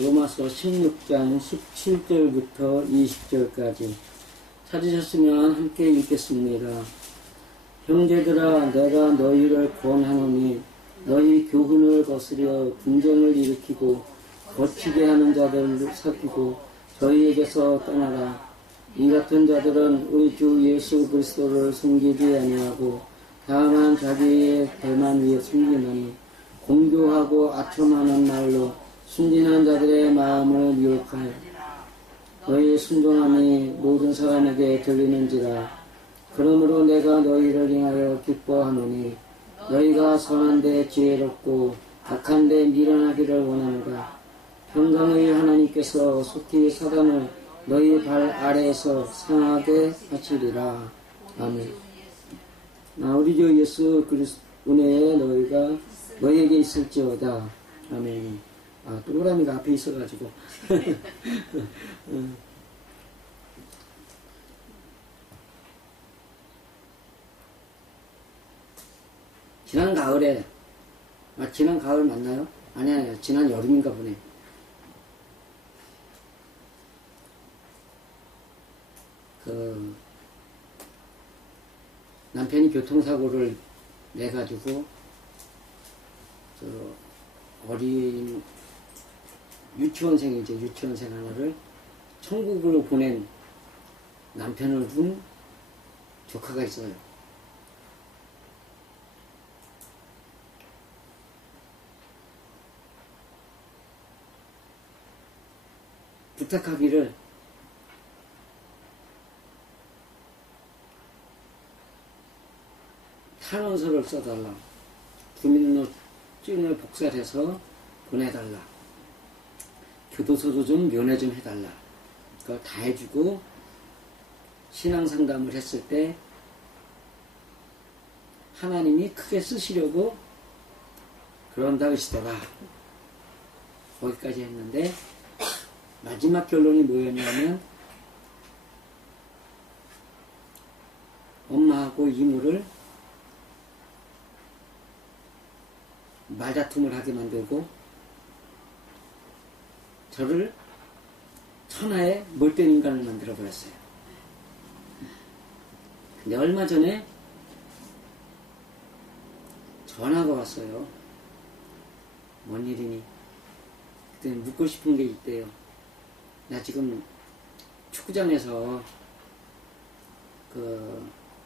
로마서 16장 17절부터 20절까지 찾으셨으면 함께 읽겠습니다. 형제들아, 내가 너희를 권하노니 너희 교훈을 거스려 분쟁을 일으키고 거치게 하는 자들을 사귀고 저희에게서 떠나라. 이 같은 자들은 우리 주 예수 그리스도를 섬기지 아니하고 다만 자기의 대만 위에 숨기나니 공교하고 아첨하는 말로 순진한 자들의 마음을 미혹하여 너희의 순종함이 모든 사람에게 들리는지라. 그러므로 내가 너희를 인하여 기뻐하노니 너희가 선한데 지혜롭고 악한데 미련하기를 원하노라. 평강의 하나님께서 속히 사단을 너희 발 아래에서 상하게 하시리라. 아멘. 우리 주 예수 그리스도 은혜에 너희에게 있을지어다. 아멘. 동그라미가 앞에 있어가지고 지난 가을에 지난 가을 맞나요? 아니요, 지난 여름인가 보네. 남편이 교통사고를 내가지고 어린 유치원생이죠. 유치원생 하나를 천국으로 보낸 남편을 둔 조카가 있어요. 부탁하기를 탄원서를 써달라. 주민등록증을 복사해서 보내달라. 교도소도 좀 면회 좀 해달라. 그걸 다 해주고 신앙상담을 했을 때 하나님이 크게 쓰시려고 그런다 하시더라. 거기까지 했는데 마지막 결론이 뭐였냐면 엄마하고 이모를 말다툼을 하게 만들고 저를 천하의 못된 인간을 만들어버렸어요. 근데 얼마 전에 전화가 왔어요. 뭔 일이니? 그때 묻고 싶은 게 있대요. 나 지금 축구장에서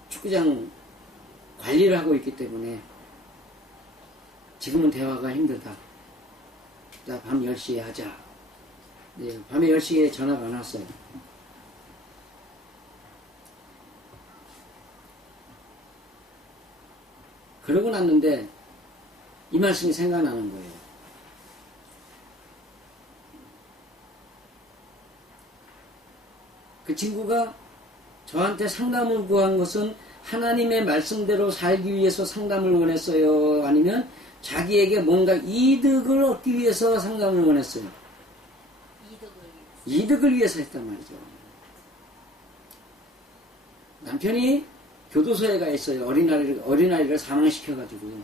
축구장 관리를 하고 있기 때문에 지금은 대화가 힘들다. 자, 밤 10시에 하자. 네, 밤에 10시에 전화가 안 왔어요. 그러고 났는데 이 말씀이 생각나는 거예요. 그 친구가 저한테 상담을 구한 것은 하나님의 말씀대로 살기 위해서 상담을 원했어요? 아니면 자기에게 뭔가 이득을 얻기 위해서 상담을 원했어요? 이득을 위해서 했단 말이죠. 남편이 교도소에 가 있어요. 어린아이를 사망시켜가지고.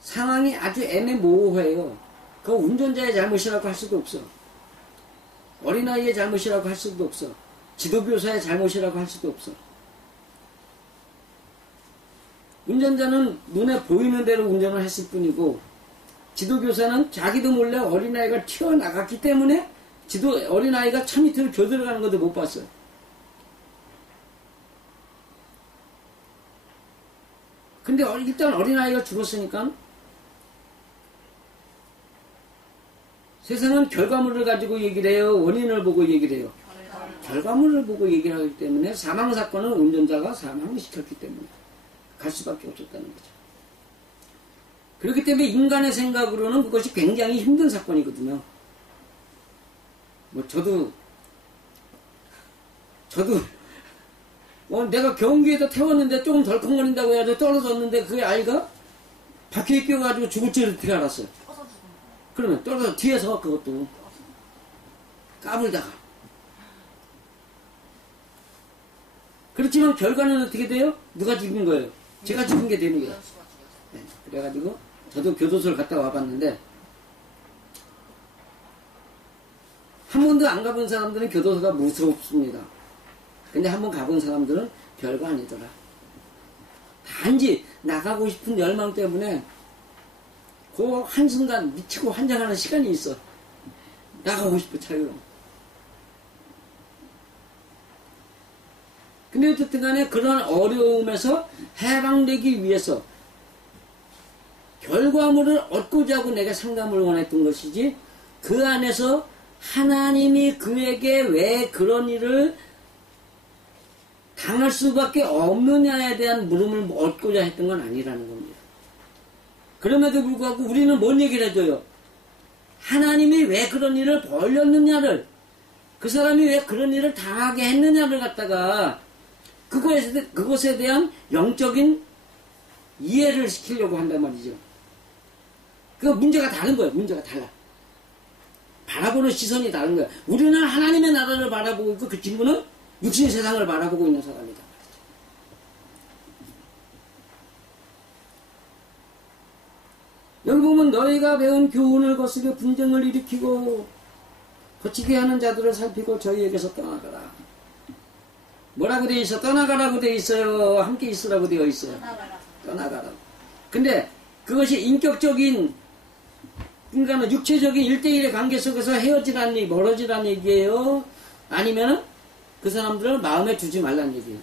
상황이 아주 애매모호해요. 그 운전자의 잘못이라고 할 수도 없어. 어린아이의 잘못이라고 할 수도 없어. 지도교사의 잘못이라고 할 수도 없어. 운전자는 눈에 보이는 대로 운전을 했을 뿐이고 지도교사는 자기도 몰래 어린아이가 튀어나갔기 때문에 어린아이가 차 밑으로 겨들어가는 것도 못 봤어요. 근데 일단 어린아이가 죽었으니까 세상은 결과물을 가지고 얘기를 해요? 원인을 보고 얘기를 해요? 결과물을 보고 얘기를 하기 때문에 사망사건은 운전자가 사망을 시켰기 때문에 갈 수밖에 없었다는 거죠. 그렇기 때문에 인간의 생각으로는 그것이 굉장히 힘든 사건이거든요. 저도 내가 경기에다 태웠는데 조금 덜컹거린다고 해가지고 떨어졌는데 그 아이가 바퀴에 끼어가지고 죽을 줄 어떻게 알았어요? 그러면 떨어져 뒤에서 그것도 까불다가. 그렇지만 결과는 어떻게 돼요? 누가 죽인 거예요? 제가 죽인 게 되는 거예요. 네, 그래가지고 저도 교도소를 갔다 와봤는데 한 번도 안 가본 사람들은 교도소가 무섭습니다. 근데 한 번 가본 사람들은 별거 아니더라. 단지 나가고 싶은 열망 때문에 그 한순간 미치고 환장하는 시간이 있어. 나가고 싶어 자유로. 근데 어쨌든 간에 그런 어려움에서 해방되기 위해서 결과물을 얻고자 하고 내가 상담을 원했던 것이지, 그 안에서 하나님이 그에게 왜 그런 일을 당할 수밖에 없느냐에 대한 물음을 얻고자 했던 건 아니라는 겁니다. 그럼에도 불구하고 우리는 뭔 얘기를 해줘요? 하나님이 왜 그런 일을 벌였느냐를, 그 사람이 왜 그런 일을 당하게 했느냐를 갖다가 그것에 대한 영적인 이해를 시키려고 한단 말이죠. 그 문제가 다른 거예요. 문제가 달라. 바라보는 시선이 다른 거예요. 우리는 하나님의 나라를 바라보고 있고, 그 친구는 육신 세상을 바라보고 있는 사람이다. 여기 보면 너희가 배운 교훈을 거스려 분쟁을 일으키고 거치게 하는 자들을 살피고 저희에게서 떠나가라. 뭐라고 되어 있어? 떠나가라고 되어 있어요? 함께 있으라고 되어 있어요? 떠나가라. 근데 그것이 인격적인, 그러니까 육체적인 1대1의 관계 속에서 헤어지라는 얘기, 멀어지라는 얘기예요? 아니면 그 사람들을 마음에 두지 말라는 얘기예요?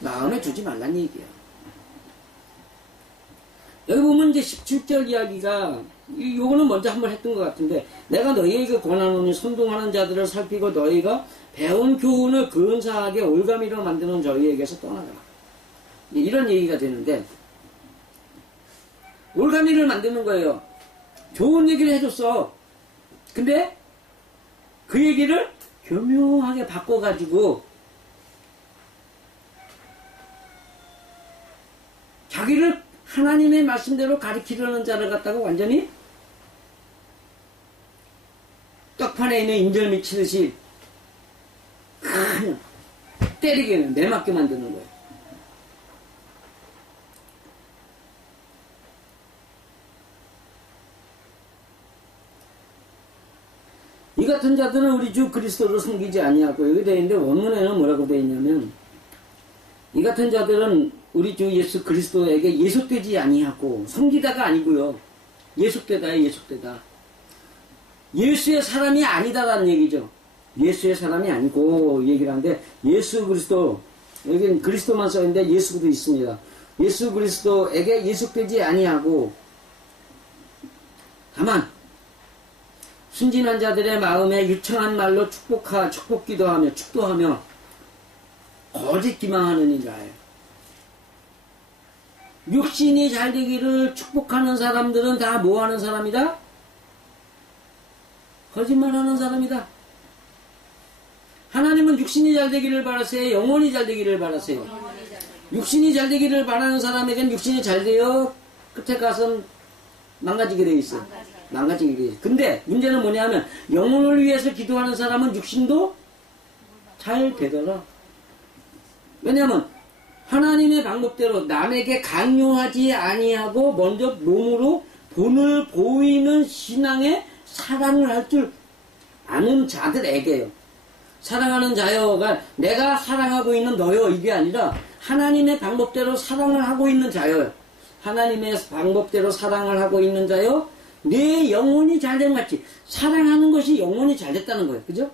마음에 두지 말라는 얘기예요. 여기 보면 이제 17절 이야기가, 요거는 먼저 한번 했던 것 같은데, 내가 너희에게 권하노니 선동하는 자들을 살피고 너희가 배운 교훈을 근사하게 올가미로 만드는 저희에게서 떠나가라. 이런 얘기가 되는데, 올가미를 만드는 거예요. 좋은 얘기를 해줬어. 근데 그 얘기를 교묘하게 바꿔가지고 자기를 하나님의 말씀대로 가리키려는 자를 갖다가 완전히 떡판에 있는 인절미 치듯이 그냥 때리게, 내맞게 만드는 거예요. 이 같은 자들은 우리 주 그리스도를 섬기지 아니하고, 여기 되어 있는데 원문에는 뭐라고 되어 있냐면, 이 같은 자들은 우리 주 예수 그리스도에게 예속되지 아니하고, 섬기다가 아니고요, 예속되다에 예속되다. 예수의 사람이 아니다라는 얘기죠. 예수의 사람이 아니고 얘기를 하는데, 예수 그리스도, 여기는 그리스도만 써있는데 예수도 있습니다. 예수 그리스도에게 예속되지 아니하고, 다만 순진한 자들의 마음에 유창한 말로 축복기도하며 축도하며 거짓 기망하는 자예요. 육신이 잘 되기를 축복하는 사람들은 다 뭐하는 사람이다? 거짓말하는 사람이다. 하나님은 육신이 잘 되기를 바라세요? 영혼이 잘 되기를 바라세요? 육신이 잘 되기를 바라는 사람에겐 육신이 잘 돼요? 끝에 가서는 망가지게 되어 있어요. 망가지게 되어 있어요. 근데 문제는 뭐냐면, 영혼을 위해서 기도하는 사람은 육신도 잘 되더라. 왜냐하면 하나님의 방법대로 남에게 강요하지 아니하고 먼저 몸으로 본을 보이는 신앙에 사랑을 할 줄 아는 자들에게요. 사랑하는 자여가 내가 사랑하고 있는 너요, 이게 아니라 하나님의 방법대로 사랑을 하고 있는 자요. 하나님의 방법대로 사랑을 하고 있는 자요, 내 영혼이 잘된 같이. 사랑하는 것이 영혼이 잘됐다는 거예요. 그죠?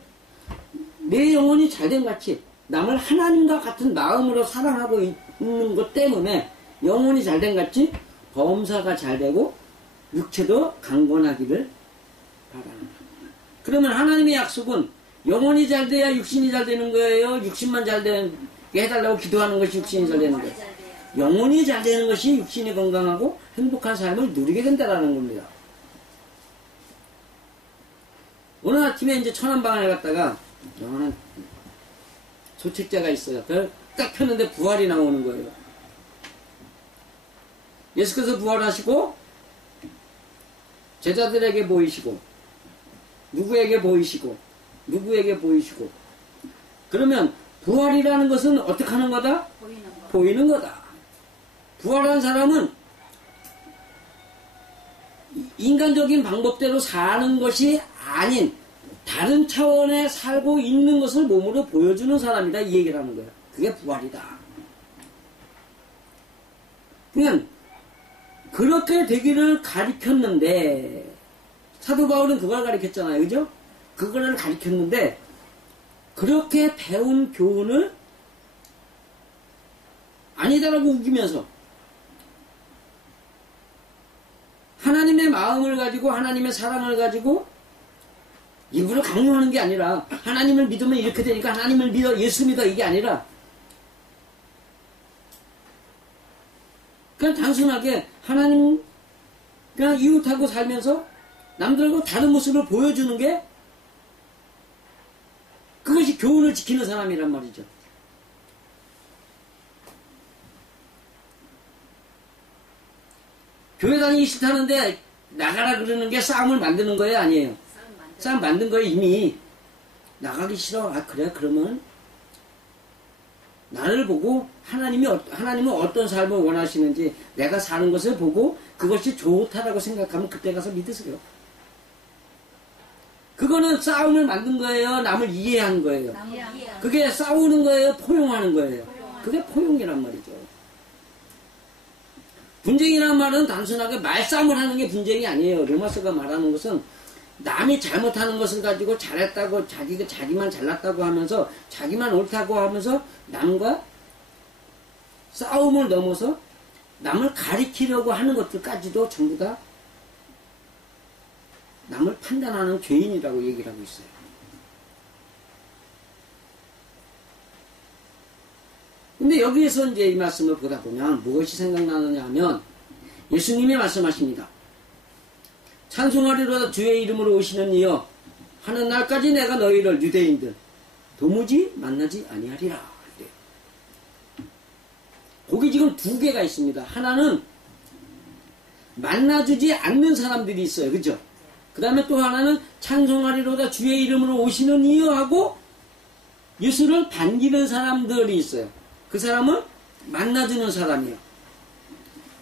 내 영혼이 잘된 같이 남을 하나님과 같은 마음으로 사랑하고 있는 것 때문에 영혼이 잘된 같이 범사가 잘되고 육체도 강건하기를 바랍니다. 그러면 하나님의 약속은 영혼이 잘돼야 육신이 잘되는 거예요? 육신만 잘되게 해달라고 기도하는 것이 육신이 잘되는 거예요? 영혼이 잘되는 것이 육신이 건강하고 행복한 삶을 누리게 된다는 겁니다. 오늘 아침에 이제 천안방에 갔다가 영원한 소책자가 있어요. 그걸 딱 폈는데 부활이 나오는 거예요. 예수께서 부활하시고 제자들에게 보이시고 누구에게 보이시고 누구에게 보이시고, 그러면 부활이라는 것은 어떻게 하는 거다? 보이는 거다. 부활한 사람은 인간적인 방법대로 사는 것이 아닌 다른 차원에 살고 있는 것을 몸으로 보여주는 사람이다 이 얘기를 하는 거예요. 그게 부활이다. 그냥 그렇게 되기를 가리켰는데 사도 바울은 그걸 가리켰잖아요. 그죠? 그거를 가리켰는데 그렇게 배운 교훈을 아니다라고 우기면서 하나님의 마음을 가지고 하나님의 사랑을 가지고 일부러 강요하는 게 아니라 하나님을 믿으면 이렇게 되니까 하나님을 믿어 예수 믿어 이게 아니라 그냥 단순하게 하나님 그냥 이웃하고 살면서 남들하고 다른 모습을 보여주는 게 그것이 교훈을 지키는 사람이란 말이죠. 교회 다니기 싫다는데 나가라 그러는 게 싸움을 만드는 거예요? 아니에요? 싸움 만든 거예요 이미. 나가기 싫어. 아 그래? 그러면 나를 보고 하나님은 어떤 삶을 원하시는지 내가 사는 것을 보고 그것이 좋다라고 생각하면 그때 가서 믿으세요. 그거는 싸움을 만든 거예요? 남을 이해한 거예요? 그게 싸우는 거예요? 포용하는 거예요? 그게 포용이란 말이죠. 분쟁이란 말은 단순하게 말싸움을 하는 게 분쟁이 아니에요. 로마서가 말하는 것은 남이 잘못하는 것을 가지고 잘했다고 자기만 잘났다고 하면서 자기만 옳다고 하면서 남과 싸움을 넘어서 남을 가리키려고 하는 것들까지도 전부 다 남을 판단하는 죄인이라고 얘기를 하고 있어요. 근데 여기에서 이제 이 말씀을 보다 보면 무엇이 생각나느냐 하면 예수님이 말씀하십니다. 찬송하리로다 주의 이름으로 오시는 이여 하는 날까지 내가 너희를 유대인들 도무지 만나지 아니하리라. 그래요. 거기 지금 두 개가 있습니다. 하나는 만나주지 않는 사람들이 있어요. 그죠? 그 다음에 또 하나는 찬송하리로다 주의 이름으로 오시는 이여 하고 예수를 반기는 사람들이 있어요. 그 사람은 만나주는 사람이에요.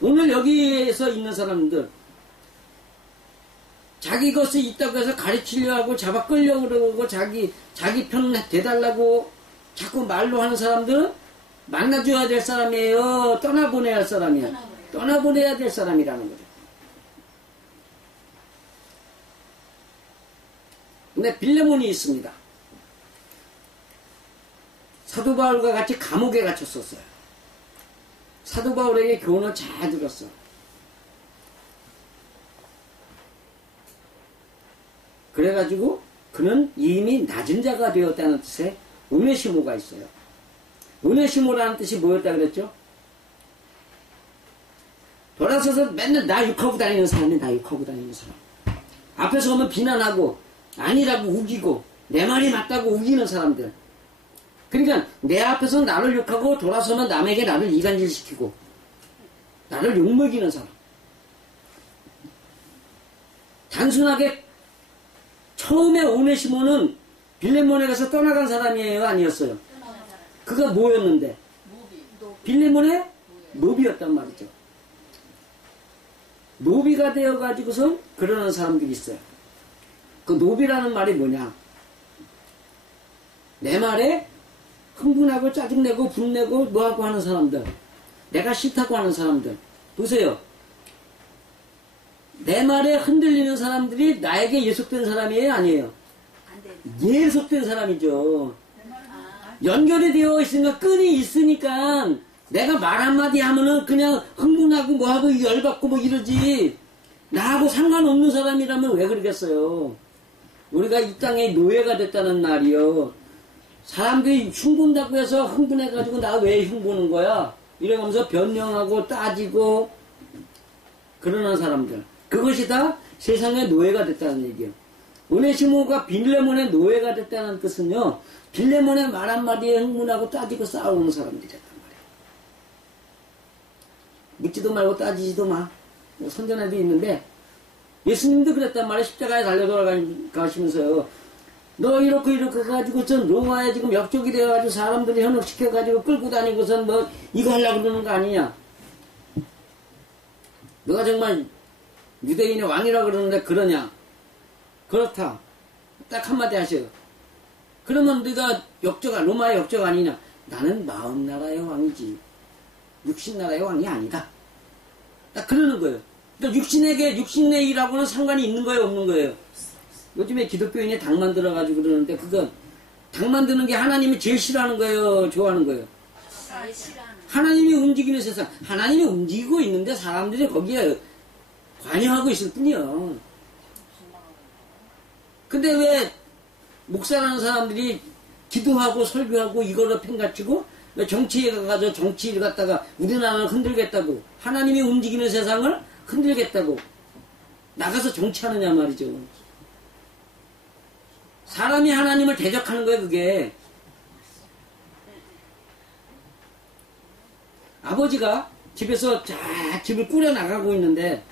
오늘 여기에서 있는 사람들 자기 것이 있다고 해서 가르치려고 하고 잡아 끌려고 그러고 자기 편 대달라고 자꾸 말로 하는 사람들은 만나줘야 될 사람이에요? 떠나보내야 할 사람이에요? 떠나보내야 될 사람이라는 거죠. 근데 빌레몬이 있습니다. 사도 바울과 같이 감옥에 갇혔었어요. 사도 바울에게 교훈을 잘 들었어. 그래가지고 그는 이미 낮은 자가 되었다는 뜻의 오네시모가 있어요. 오네시모라는 뜻이 뭐였다 그랬죠? 돌아서서 맨날 나 욕하고 다니는 사람이 나 욕하고 다니는 사람. 앞에서 오면 비난하고 아니라고 우기고 내 말이 맞다고 우기는 사람들. 그러니까 내 앞에서 나를 욕하고 돌아서면 남에게 나를 이간질시키고 나를 욕먹이는 사람. 단순하게 처음에 오네시모는 빌레몬에 가서 떠나간 사람이에요? 아니었어요? 그가 뭐였는데? 빌레몬의 노비였단 말이죠. 노비가 되어가지고선 그러는 사람들이 있어요. 그 노비라는 말이 뭐냐? 내 말에 흥분하고 짜증내고 분내고 뭐하고 하는 사람들, 내가 싫다고 하는 사람들. 보세요. 내 말에 흔들리는 사람들이 나에게 예속된 사람이에요? 아니에요? 예속된 사람이죠. 연결이 되어 있으니까 끈이 있으니까 내가 말 한마디 하면은 그냥 흥분하고 뭐하고 열받고 뭐 이러지. 나하고 상관없는 사람이라면 왜 그러겠어요? 우리가 이 땅에 노예가 됐다는 말이요. 사람들이 흉본다고 해서 흥분해가지고 나 왜 흉보는 거야? 이러면서 변명하고 따지고 그러는 사람들. 그것이 다 세상의 노예가 됐다는 얘기예요. 오네시모가 빌레몬의 노예가 됐다는 뜻은요. 빌레몬의 말 한마디에 흥분하고 따지고 싸우는 사람들이었단 말이에요. 묻지도 말고 따지지도 마. 선전에도 있는데 예수님도 그랬단 말이에요. 십자가에 달려 돌아가시면서요. 너 이렇게 해가지고 전 로마에 지금 역적이 되어가지고 사람들이 현혹시켜가지고 끌고 다니고선 뭐 이거 하려고 그러는 거 아니냐. 너가 정말 유대인의 왕이라고 그러는데 그러냐. 그렇다. 딱 한마디 하셔요. 그러면 네가 로마의 역적 아니냐? 나는 마음나라의 왕이지 육신나라의 왕이 아니다. 딱 그러는 거예요. 그러니까 육신의 일하고는 상관이 있는 거예요, 없는 거예요? 요즘에 기독교인이 당 만들어가지고 그러는데 그건 당 만드는 게 하나님이 제일 싫어하는 거예요, 좋아하는 거예요? 하나님이 움직이는 세상, 하나님이 움직이고 있는데 사람들이 거기에 관여하고 있을 뿐이요. 근데 왜 목사라는 사람들이 기도하고 설교하고 이거를 팽가치고 정치에 가서 정치를 갖다가 우리나라를 흔들겠다고 하나님이 움직이는 세상을 흔들겠다고 나가서 정치하느냐 말이죠. 사람이 하나님을 대적하는 거예요, 그게. 아버지가 집에서 집을 꾸려나가고 있는데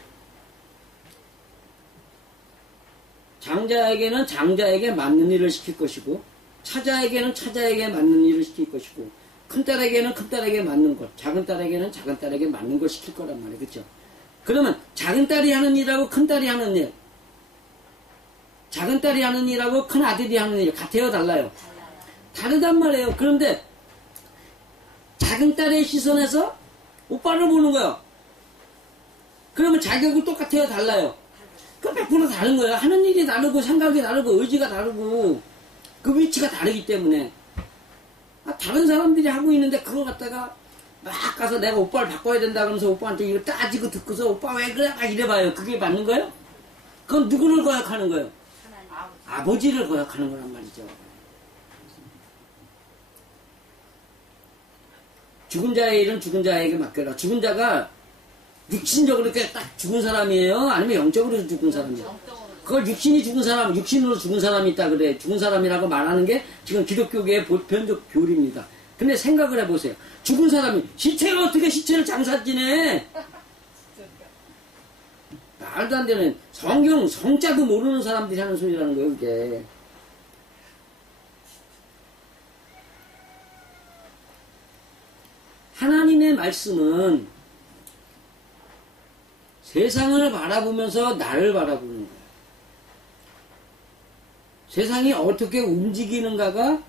장자에게는 장자에게 맞는 일을 시킬 것이고 차자에게는 차자에게 맞는 일을 시킬 것이고 큰딸에게는 큰딸에게 맞는 것, 작은 딸에게는 작은 딸에게 맞는 걸 시킬 거란 말이에요. 그렇죠? 그러면 작은 딸이 하는 일하고 큰 딸이 하는 일, 작은 딸이 하는 일하고 큰 아들이 하는 일 같아요, 달라요? 다르단 말이에요. 그런데 작은 딸의 시선에서 오빠를 보는 거예요. 그러면 자격은 똑같아요, 달라요? 그 100% 다른 거예요. 하는 일이 다르고 생각이 다르고 의지가 다르고 그 위치가 다르기 때문에 다른 사람들이 하고 있는데 그거 갖다가 막 가서 내가 오빠를 바꿔야 된다 그러면서 오빠한테 이거 따지고 듣고서 오빠 왜 그래? 막 이래봐요. 그게 맞는 거예요? 그건 누구를 거역하는 거예요? 아버지를 거역하는 거란 말이죠. 죽은 자의 일은 죽은 자에게 맡겨라. 죽은 자가 육신적으로 이렇게 딱 죽은 사람이에요? 아니면 영적으로 죽은 사람이에요? 그걸 육신이 죽은 사람, 육신으로 죽은 사람이 있다 그래. 죽은 사람이라고 말하는 게 지금 기독교계의 보편적 교리입니다. 근데 생각을 해보세요. 죽은 사람이 시체가 어떻게 시체를 장사 지내? 말도 안 되는 성자도 모르는 사람들이 하는 소리라는 거예요, 그게. 하나님의 말씀은 세상을 바라보면서 나를 바라보는 거예요. 세상이 어떻게 움직이는가가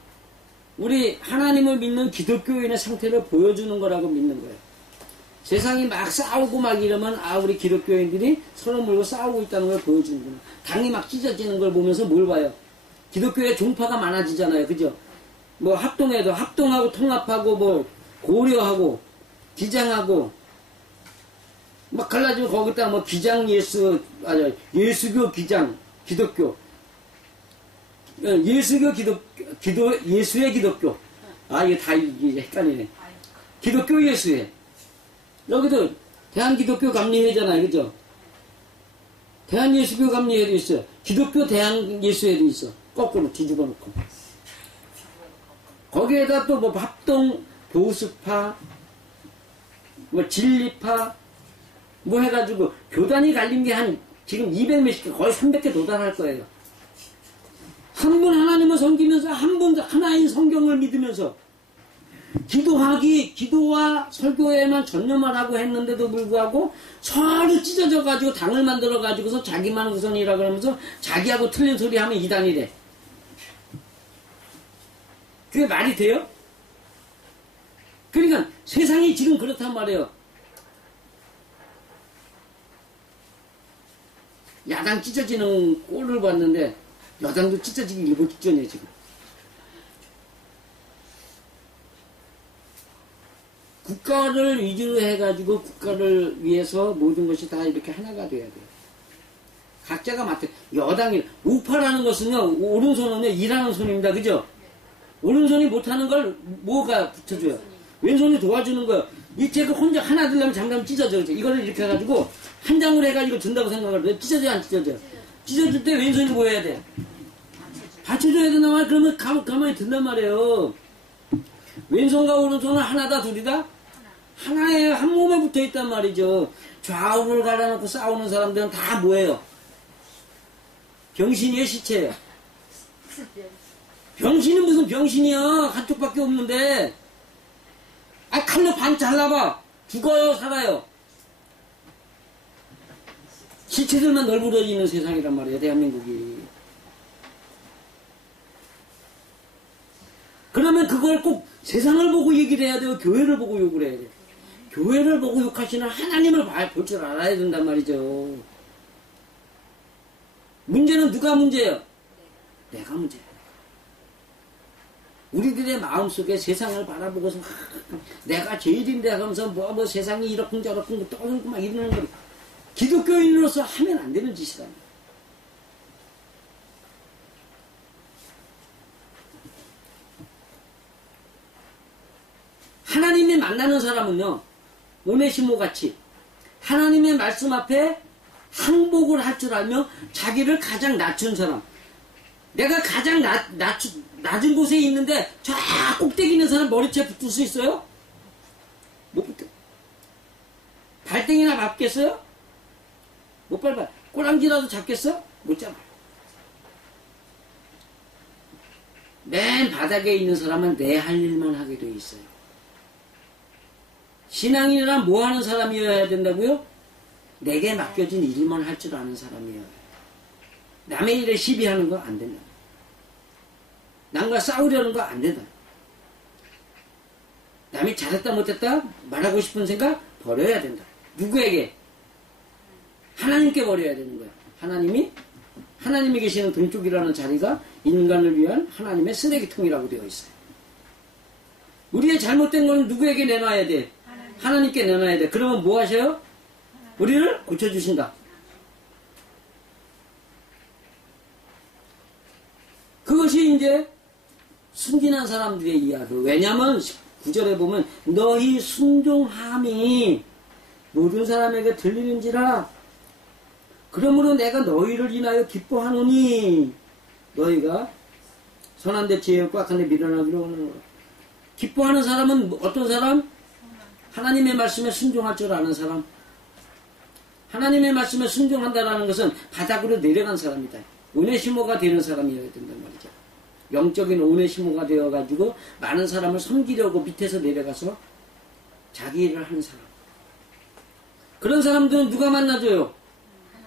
우리 하나님을 믿는 기독교인의 상태를 보여주는 거라고 믿는 거예요. 세상이 막 싸우고 막 이러면 우리 기독교인들이 서로 물고 싸우고 있다는 걸 보여주는구나. 당이 막 찢어지는 걸 보면서 뭘 봐요? 기독교에 종파가 많아지잖아요. 그죠? 뭐 합동하고 통합하고 뭐 고려하고 기장하고 막 갈라지면 거기다 뭐 기장 예수교 기장 기독교 예수교 예수의 기독교 이게 다 이게 헷갈리네. 기독교 예수회 여기도 대한기독교 감리회잖아요. 그죠? 대한예수교 감리회도 있어요. 기독교 대한예수회도 있어. 거꾸로 뒤집어 놓고 거기에다 또 뭐 합동 보수파 뭐 진리파 뭐 해가지고 교단이 갈린 게 한 지금 200몇십 개 거의 300개 도달할 거예요. 한 분 하나님을 섬기면서 한 분 하나인 성경을 믿으면서 기도와 설교에만 전념을 하고 했는데도 불구하고 서로 찢어져 가지고 당을 만들어 가지고서 자기만 우선이라 그러면서 자기하고 틀린 소리 하면 이단이래. 그게 말이 돼요? 그러니까 세상이 지금 그렇단 말이에요. 야당 찢어지는 꼴을 봤는데 여당도 찢어지기 일보 직전이에요 지금. 국가를 위주로 해가지고 국가를 위해서 모든 것이 다 이렇게 하나가 돼야 돼요. 각자가 맡아. 여당이 우파라는 것은요 오른손은요 일하는 손입니다. 그죠? 오른손이 못하는 걸 뭐가 붙여줘요? 왼손이 도와주는 거예요. 이 책을 혼자 하나 들려면 잠깐 찢어져. 이거를 이렇게 해가지고 한 장을 해가지고 준다고 생각을 해요. 찢어져 안 찢어져? 찢어질 때 왼손이 뭐 해야 돼? 받쳐줘야 된단 말이에요. 그러면 가만히 든단 말이에요. 왼손과 오른손은 하나다 둘이다? 하나예요. 한 몸에 붙어있단 말이죠. 좌우를 갈아놓고 싸우는 사람들은 다 뭐예요? 병신이에요, 시체예요? 병신은 무슨 병신이야. 한쪽밖에 없는데. 칼로 반 잘라봐. 죽어요, 살아요. 시체들만 널브러지는 세상이란 말이에요, 대한민국이. 그러면 그걸 꼭 세상을 보고 얘기를 해야 돼요? 교회를 보고 욕을 해야 돼요? 교회를 보고 욕하시는 하나님을 볼 줄 알아야 된단 말이죠. 문제는 누가 문제예요? 내가 문제예요. 우리들의 마음속에 세상을 바라보고서 내가 제일인데 하면서 뭐 세상이 이렇군 저렇군 떠들고 막 이러는 걸 기독교인으로서 하면 안 되는 짓이다. 하나님이 만나는 사람은요, 오네시모 같이 하나님의 말씀 앞에 항복을 할 줄 알며 자기를 가장 낮춘 사람. 내가 가장 낮은 곳에 있는데 저 꼭대기 있는 사람 머리채 붙을 수 있어요? 못 붙어. 발등이나 밟겠어요? 못 밟아. 꼬랑지라도 잡겠어? 못 잡아. 맨 바닥에 있는 사람은 내 할 일만 하게 돼 있어요. 신앙인이란 뭐 하는 사람이어야 된다고요? 내게 맡겨진 일만 할 줄 아는 사람이어야 돼요. 남의 일에 시비하는 거 안 된다. 남과 싸우려는 거 안 된다. 남이 잘했다 못했다 말하고 싶은 생각 버려야 된다. 누구에게? 하나님께 버려야 되는 거야. 하나님이 계시는 동쪽이라는 자리가 인간을 위한 하나님의 쓰레기통이라고 되어 있어요. 우리의 잘못된 거는 누구에게 내놔야 돼? 하나님께 내놔야 돼. 그러면 뭐 하셔요? 우리를 고쳐주신다. 그것이 이제 순진한 사람들의 이야기. 왜냐하면 9절에 보면 너희 순종함이 모든 사람에게 들리는지라. 그러므로 내가 너희를 인하여 기뻐하노니 너희가 선한 데 지혜를 꽉한 데 밀어나기로 하는. 기뻐하는 사람은 어떤 사람? 하나님의 말씀에 순종할 줄 아는 사람. 하나님의 말씀에 순종한다는 것은 바닥으로 내려간 사람이다. 오네시모가 되는 사람이어야 된단 말이죠. 영적인 오네시모가 되어가지고 많은 사람을 섬기려고 밑에서 내려가서 자기 일을 하는 사람. 그런 사람들은 누가 만나줘요?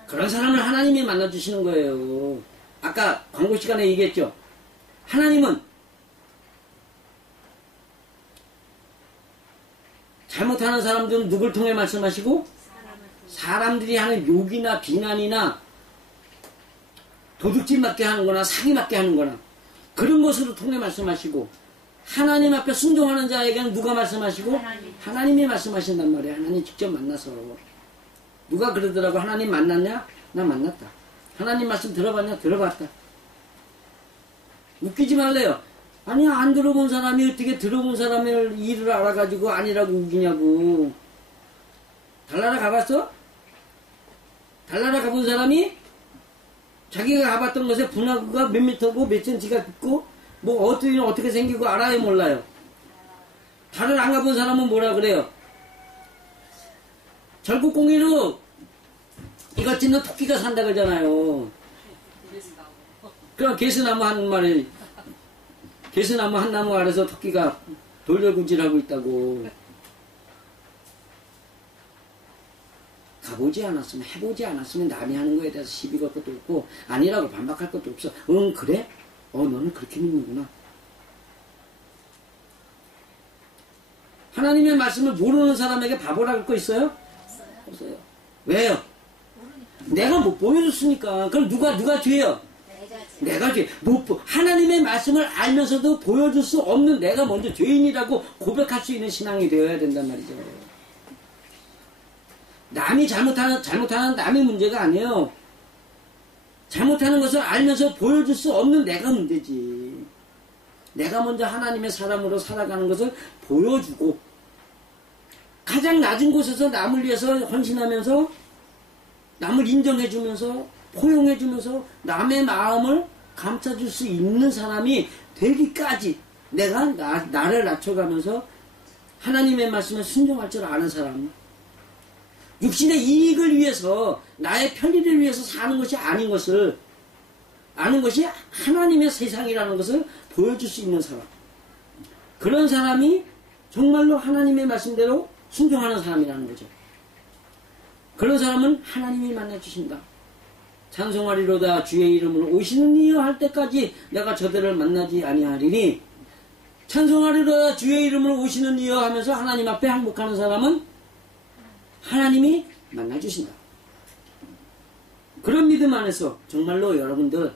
그런 사람을 하나님이 만나주시는 거예요. 아까 광고 시간에 얘기했죠. 하나님은 잘못하는 사람들은 누굴 통해 말씀하시고? 사람들이 하는 욕이나 비난이나 도둑질 맞게 하는 거나 사기 맞게 하는 거나 그런 것으로 통해 말씀하시고, 하나님 앞에 순종하는 자에게는 누가 말씀하시고? 하나님이 말씀하신단 말이에요. 하나님 직접 만나서. 누가 그러더라고. 하나님 만났냐? 나 만났다. 하나님 말씀 들어봤냐? 들어봤다. 웃기지 말래요. 아니, 안 들어본 사람이 어떻게 들어본 사람의 일을 알아가지고 아니라고 우기냐고. 달나라 가봤어? 달나라 가본 사람이 자기가 가봤던 것에 분화구가 몇 미터고 몇 센치가 있고 뭐 어떻게 생기고 알아요? 몰라요? 달을 안 가본 사람은 뭐라 그래요? 절곡공이로 이것 짓는 토끼가 산다 그러잖아요. 그럼 개수나무 한 마리, 개수나무 한 나무 아래서 토끼가 돌돌구질하고 있다고. 가보지 않았으면, 해보지 않았으면 남이 하는 거에 대해서 시비 걸 것도 없고 아니라고 반박할 것도 없어. 응 그래? 너는 그렇게 믿는구나. 하나님의 말씀을 모르는 사람에게 바보라고 할 거 있어요? 없어요. 왜요? 내가 못 보여줬으니까. 그럼 누가 죄요? 내가 죄. 하나님의 말씀을 알면서도 보여줄 수 없는 내가 먼저 죄인이라고 고백할 수 있는 신앙이 되어야 된단 말이죠. 남이 잘못하는 남의 문제가 아니에요. 잘못하는 것을 알면서 보여줄 수 없는 내가 문제지. 내가 먼저 하나님의 사람으로 살아가는 것을 보여주고 가장 낮은 곳에서 남을 위해서 헌신하면서 남을 인정해주면서 포용해주면서 남의 마음을 감싸줄 수 있는 사람이 되기까지 내가 나를 낮춰가면서 하나님의 말씀에 순종할 줄 아는 사람, 육신의 이익을 위해서 나의 편리를 위해서 사는 것이 아닌 것을 아는 것이 하나님의 세상이라는 것을 보여줄 수 있는 사람, 그런 사람이 정말로 하나님의 말씀대로 순종하는 사람이라는 거죠. 그런 사람은 하나님이 만나주신다. 찬송하리로다 주의 이름으로 오시는 이여 할 때까지 내가 저들을 만나지 아니하리니 찬송하리로다 주의 이름을 오시는 이여 하면서 하나님 앞에 항복하는 사람은 하나님이 만나주신다. 그런 믿음 안에서 정말로 여러분들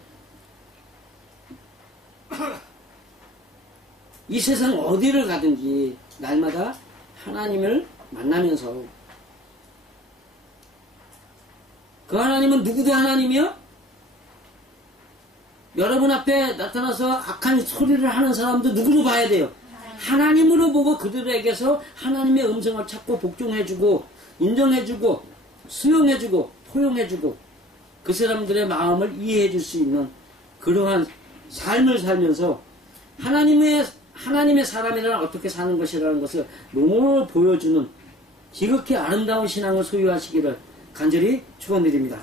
이 세상 어디를 가든지 날마다 하나님을 만나면서 그 하나님은 누구도 하나님이요? 여러분 앞에 나타나서 악한 소리를 하는 사람도 누구로 봐야 돼요? 하나님으로 보고 그들에게서 하나님의 음성을 찾고 복종해주고 인정해주고 수용해주고 포용해주고 그 사람들의 마음을 이해해줄 수 있는 그러한 삶을 살면서 하나님의 사람이란 어떻게 사는 것이라는 것을 너무 보여주는 지극히 아름다운 신앙을 소유하시기를 간절히 축원드립니다.